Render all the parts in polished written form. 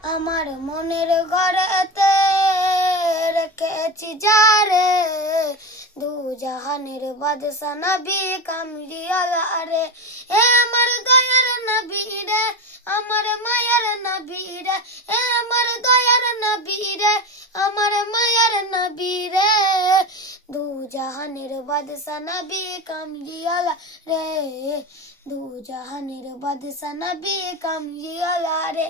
আমার মনের ঘরেতে রেখেছি যারে, দু জাহানের বাদশা নবী কামলিওয়ালা রে। এ আমার দয়ার নবী রে, আমার মায়ার নবী রে, এ আমার দয়ার নবী রে, আমার মায়ার নবী রে। দু জাহানের বাদশা নবী কামলিওয়ালা রে, দু জাহানের বাদশা নবী কামলিওয়ালা রে।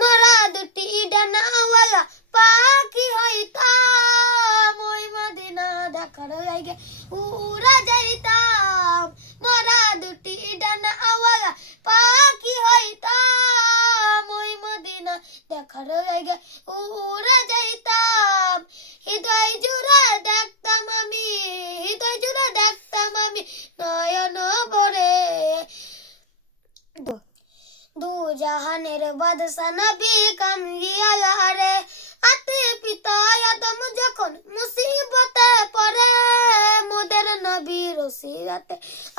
মোরা দুটি ডানাওয়ালা পাখি হইতাম, ওই মদিনা দেখার লাইগে উড়া যাইতাম। মোরা দুটি ডানাওয়ালা পাখি হইতাম, ওই মদিনা দেখার লাইগে উড়া যাইতাম। হৃদয় জুড়ে দেখতাম আমি, হৃদয় জুড়ে দেখতাম আমি নয়ন ভরে। দু জাহানের বাদশা নবী কামলিওয়ালা রে। আতে পিতা আদম যখন মুসিবতে পড়ে, মোদের নবীর ওসিলাতে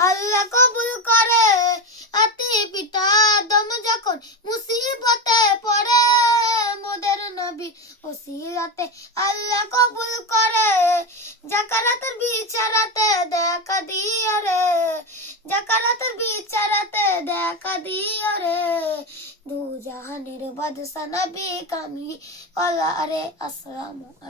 আল্লাহ কবুল করে। আতে পিতা আদম যখন মুসিবতে পড়ে, মোদের নবী ওসিলাতে আল্লাহ কবুল করে। জাকারাতের বিচারাতে দেখা দিও রে, জাকারাতের বিচারাতে দেখা দিও রে। দু জাহানের বাদশা নবী কামলিওয়ালা রে। আসসালামু আলাইকুম।